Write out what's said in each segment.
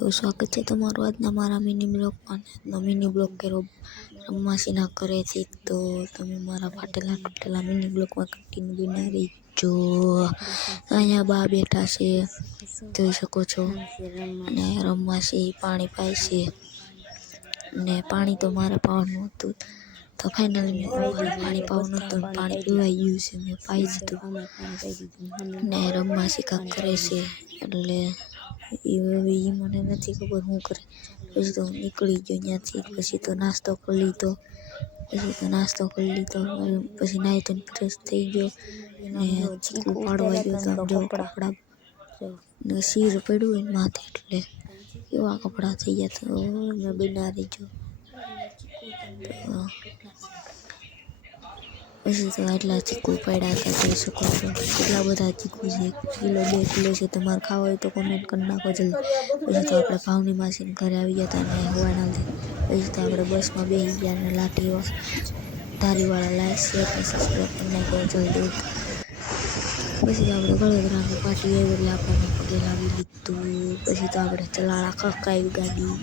તો સ્વાગત છે તમારું આજના મારા મિની બ્લોગમાં. મિની બ્લોગ કર્યો રમાસીના ઘરેથી, તો તમે મારા ફાટેલા તૂટેલા મિની બ્લોગમાં કન્ટિન્યુ બના રહીજો. અહીંયા બા બેઠા છે, જોઈ શકો છો, અને રમાસી પાણી પાય છે. ને પાણી તો મારે પાવાનું હતું, તો ફાઇનલી પાણી પાવાનું હતું, પાણી પીવાઈ ગયું છે, મેં પાઈ દીધું. ને રમાસી કાંક કરે છે, એટલે એ મને નથી ખબર શું કરે. પછી તો હું નીકળી ગયો ત્યાંથી. પછી તો નાસ્તો કરી લીધો, પછી નાહી ધોઈને ફ્રેશ થઈ ગયો ને ચીકુ પાડવા ગયો. તો આમ જો કપડાં ને શીર પડ્યું હોય માથે, એટલે એવા કપડાં થઈ ગયા. તો મેં બના રહીજો. પછી તો આટલા ચીકુ પડ્યા હતા, જોઈ શકો છો. કેટલા બધા ચીકુ છે, 1 કિલો 2 કિલો છે. તમારે ખાવા હોય તો કોમેન્ટ કરી નાખો જલ્દી. પછી તો આપણે ભાવની માસીને ઘરે આવી ગયા હતા ને હોવાનાથી. પછી તો આપણે બસમાં બેસી ગયા ને લાઠી ધારીવાળા લાઈક શેર ને સબસ્ક્રાઈબ કરી નાખો જલ્દી. પછી તો આપણે વડોદરાની પાર્ટી આવી, એટલે આપણને પગે લાવી લીધું. પછી તો આપણે ચલાળા ખડકાવી ગાડી.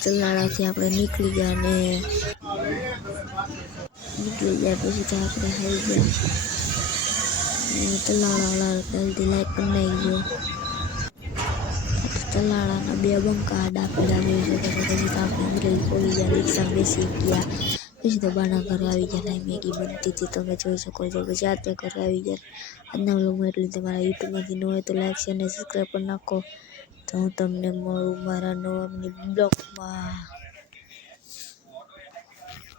ચલાળાથી આપણે નીકળી ગયા. પછી તો આપણે આવી ગયા ચલાળાવાળા જલ્દી લાઈક કરી નાખજો. ચલાળાના 2 બંકા આડા પીડા જોઈ શકો છો. પછી તો આપણે અમરેલી ખોલી ગયા, રિક્ષા બેસી ગયા. પછી તો બાના ઘરે આવી ગયા, ને મેગી બનતી હતી, તમે જોઈ શકો છો. પછી આજે ઘરે આવી ગયા. આજના વ્લોગમાં એટલું. તમારા યુટ્યુબમાંથી ન હોય તો લાઈક શેર અને સબસ્ક્રાઈબ કરી નાખો. તો હું તમને મળું મારા નવા બ્લોગમાં.